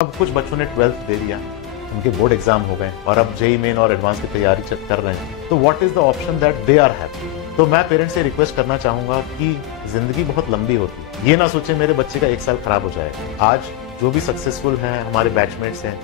अब कुछ बच्चों ने 12th दे दिया, उनके बोर्ड एग्जाम हो गए और अब जेई मेन और एडवांस की तैयारी कर रहे हैं, तो what is the option that they are happy. तो मैं पेरेंट्स से रिक्वेस्ट करना चाहूंगा कि जिंदगी बहुत लंबी होती है, ये ना सोचे मेरे बच्चे का एक साल खराब हो जाएगा। आज जो भी सक्सेसफुल हैं हमारे बैचमेट्स हैं,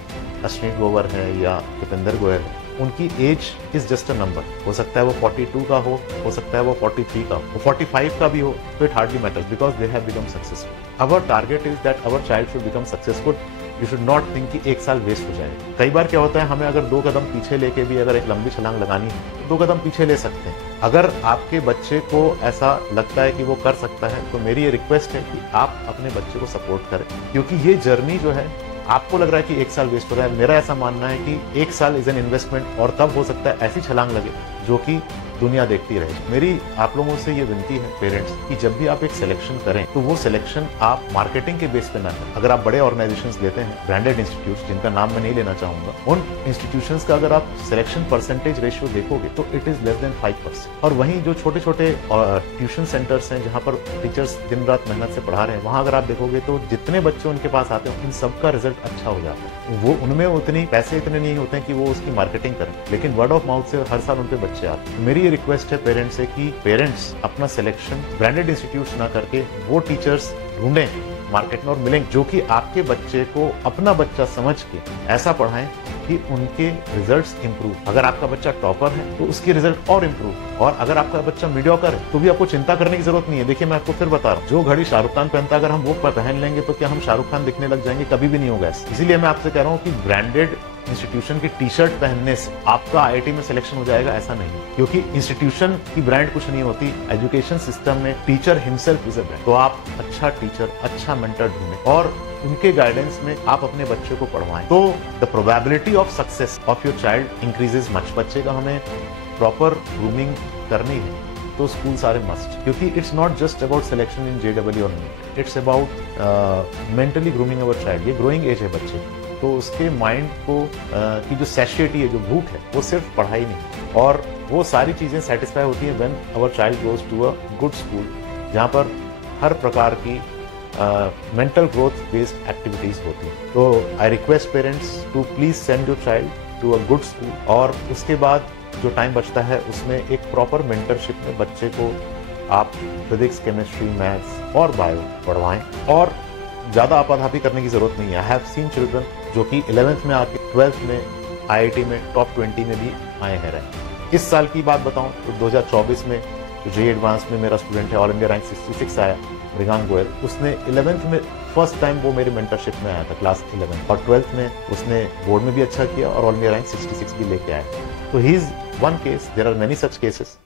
अश्विनी ग्रोवर है या दीपेंद्र गोयल है, उनकी age is just a number. हो सकता है वो 42 का हो सकता है वो 43 का हो 45 का भी हो, तो it hardly matters because they have become successful. Our target is that our child should become successful. You should not think कि एक साल वेस्ट हो जाएगा। कई बार क्या होता है, हमें अगर 2 कदम पीछे लेके भी अगर एक लंबी छलांग लगानी है तो 2 कदम पीछे ले सकते हैं। अगर आपके बच्चे को ऐसा लगता है कि वो कर सकता है, तो मेरी ये रिक्वेस्ट है कि आप अपने बच्चे को सपोर्ट करें, क्योंकि ये जर्नी जो है आपको लग रहा है कि एक साल वेस्ट हो रहा है, मेरा ऐसा मानना है कि एक साल इज एन इन्वेस्टमेंट, और तब हो सकता है ऐसी छलांग लगे जो कि दुनिया देखती रहे। मेरी आप लोगों से ये विनती है पेरेंट्स कि जब भी आप एक सिलेक्शन करें तो वो सिलेक्शन आप मार्केटिंग के बेस पे ना करें। अगर आप बड़े ऑर्गेनाइजेशंस लेते हैं, ब्रांडेड इंस्टीट्यूट्स जिनका नाम मैं नहीं लेना चाहूंगा, उन इंस्टीट्यूशंस का अगर आप सिलेक्शन परसेंटेज रेशियो देखोगे तो इट इज लेस देन 5%। और वहीं जो छोटे छोटे ट्यूशन सेंटर्स हैं जहां पर टीचर्स दिन रात मेहनत से पढ़ा रहे हैं, वहां अगर आप देखोगे तो जितने बच्चे उनके पास आते हैं उन सबका रिजल्ट अच्छा हो जाता है। वो उनमें उतनी पैसे इतने नहीं होते हैं कि वो उसकी मार्केटिंग करें, लेकिन वर्ड ऑफ माउथ से हर साल उनके बच्चे आते हैं। मेरी ये रिक्वेस्ट है पेरेंट्स से कि पेरेंट्स अपना सिलेक्शन ब्रांडेड इंस्टीट्यूट्स ना करके वो टीचर्स ढूंढें मार्केट में और मिलेंगे जो कि आपके बच्चे को अपना बच्चा समझ के ऐसा पढ़ाएं कि उनके रिजल्ट्स इंप्रूव। अगर आपका बच्चा टॉपर है तो उसके रिजल्ट और इंप्रूव, और अगर आपका बच्चा मीडियोकर है तो भी आपको चिंता करने की जरूरत नहीं है। देखिए मैं आपको फिर बता रहा हूँ, जो घड़ी शाहरुख खान पहनता अगर हम वो पहन लेंगे तो क्या हम शाहरुख खान दिखने लग जाएंगे? कभी भी नहीं होगा। इसीलिए मैं आपसे कह रहा हूँ कि ब्रांडेड इंस्टीट्यूशन की टी शर्ट पहनने से आपका आईआईटी में सिलेक्शन हो जाएगा, ऐसा नहीं, क्योंकि इंस्टीट्यूशन की ब्रांड कुछ नहीं होती। एजुकेशन सिस्टम में teacher himself is a brand. तो आप अच्छा टीचर, अच्छा मेंटर ढूंढें और उनके गाइडेंस में आप अपने बच्चे को पढ़वाएं, तो the probability of success of your child increases much. बच्चे का हमें प्रॉपर ग्रूमिंग करनी है तो स्कूल सारे मस्ट, क्योंकि it's not just about selection in JW और NEET, it's about mentally grooming our child. ये ग्रोइंग एज है बच्चे, तो उसके माइंड को की जो सैशिएटी है, जो भूख है, वो सिर्फ पढ़ाई नहीं, और वो सारी चीजें सेटिस्फाई होती है when our child goes to a good school, जहाँ पर हर प्रकार की मेंटल ग्रोथ बेस्ड एक्टिविटीज होती है। तो I request parents to please send your child to a good school, और उसके बाद जो टाइम बचता है उसमें एक प्रॉपर मेंटरशिप में बच्चे को आप फिजिक्स, केमिस्ट्री, मैथ्स और बायो पढ़वाएं, और ज्यादा आपाधापी करने की जरूरत नहीं है। आई हैव सीन चिल्ड्रन जो कि 11th में आके 12th में आईआईटी में टॉप 20 में भी आए हैं रैंक। इस साल की बात बताऊं तो 2024 में जेईई एडवांस में मेरा स्टूडेंट है, ऑल इंडिया रैंक 66 आया, मृगांक गोयल। उसने 11th में फर्स्ट टाइम वो मेरे मेंटरशिप में आया था, क्लास 11, और 12th में उसने बोर्ड में भी अच्छा किया और ऑल इंडिया रैंक 66 भी लेके आया। तो he is one case, there are many such cases.